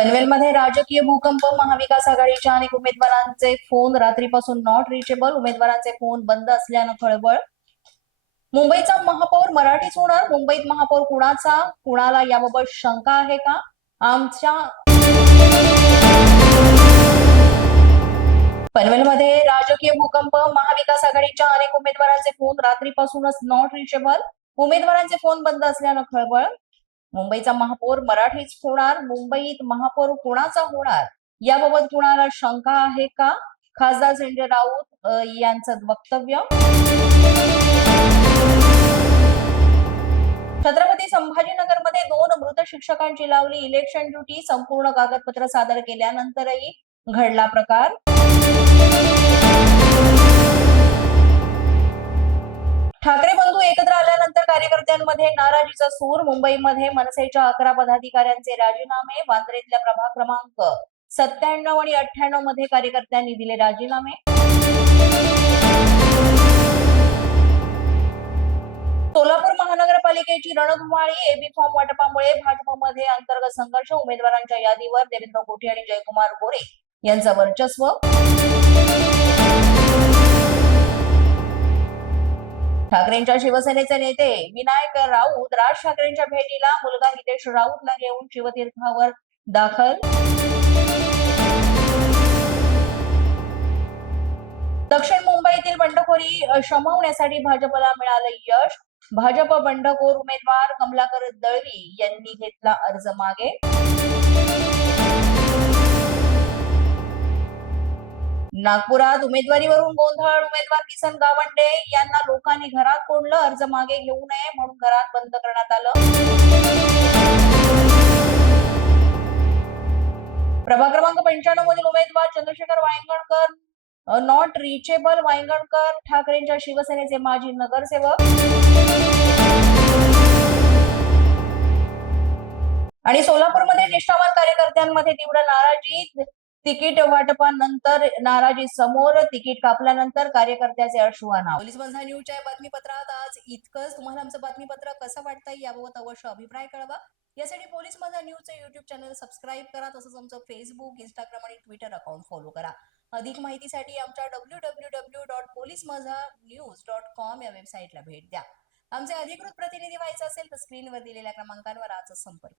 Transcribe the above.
पनवेलमध्ये राजकीय भूकंप. महाविकास आघाडीच्या अनेक उमेदवारांचे फोन रात्रीपासून नॉट रिचेबल. उमेदवारांचे फोन बंद असल्यानं खळबळ. मुंबईचा महापौर मराठीच होणार. मुंबईत महापौर कुणाला याबाबत शंका आहे का? आमच्या पनवेलमध्ये राजकीय भूकंप. महाविकास आघाडीच्या अनेक उमेदवारांचे फोन रात्रीपासूनच नॉट रिचेबल. उमेदवारांचे फोन बंद असल्यानं खळबळ. मुंबईचा महापौर मराठीच होणार. मुंबईत महापौर कुणाचा होणार याबाबत कुणाला शंका आहे का? खासदार संजय राऊत यांचं वक्तव्य. छत्रपती संभाजीनगरमध्ये 2 मृत शिक्षकांची लावली इलेक्शन ड्युटी. संपूर्ण कागदपत्र सादर केल्यानंतरही घडला प्रकार. ठाकरे बंधू एकत्र आल्यानंतर कार्यकर्त्यांमध्ये नाराजीचा सूर. मुंबईमध्ये मनसेच्या 11 पदाधिकाऱ्यांचे राजीनामे. वांद्रेतल्या प्रभाग क्रमांक 97 आणि 98 मध्ये कार्यकर्त्यांनी दिले राजीनामे. सोलापूर महानगरपालिकेची रणधुमाळी. एबी फॉर्म वाटपामुळे भाजपमध्ये अंतर्गत संघर्ष. उमेदवारांच्या यादीवर देवेंद्र कोठी आणि जयकुमार गोरे यांचं वर्चस्व. ठाकरेंच्या शिवसेनेचे नेते विनायक राऊत राज ठाकरेंच्या भेटीला. मुलगा हितेश राऊतला घेऊन शिवतीर्थावर दाखल. दक्षिण मुंबईतील बंडखोरी शमवण्यासाठी भाजपला मिळालं यश. भाजप बंडखोर उमेदवार कमलाकर दळवी यांनी घेतला अर्ज मागे. नागपुरात उमेदवारीवरून गोंधळ. उमेदवार किसन गावंडे यांना लोकांनी घरात कोंडलं. अर्ज मागे घेऊ नये म्हणून घरात बंद करण्यात आलं. प्रभाग क्रमांक 95 मधील उमेदवार चंद्रशेखर वायंगणकर नॉट रिचेबल. वायंगणकर ठाकरेंच्या शिवसेनेचे माजी नगरसेवक. आणि सोलापूरमध्ये निष्ठावान कार्यकर्त्यांमध्ये तीव्र नाराजी. तिकीट वाटपानंतर नाराजी समोर. तिकीट कापल्यानंतर कार्यकर्त्याचे अश्रुवाना. पोलीस माझा न्यूजच्या बातमीपत्रात आज इतकंच. तुम्हाला आमचं बातमीपत्र कसं वाटतंय याबाबत अवश्य अभिप्राय कळवा. यासाठी पोलीस माझा न्यूजचं युट्यूब चॅनल सबस्क्राईब करा. तसंच आमचं फेसबुक, इंस्टाग्राम आणि ट्विटर अकाउंट फॉलो करा. अधिक माहितीसाठी आमच्या www.policemazhanews.com या वेबसाईटला भेट द्या. आमचे अधिकृत प्रतिनिधी व्हायचं असेल तर स्क्रीनवर दिलेल्या क्रमांकांवर आजच संपर्क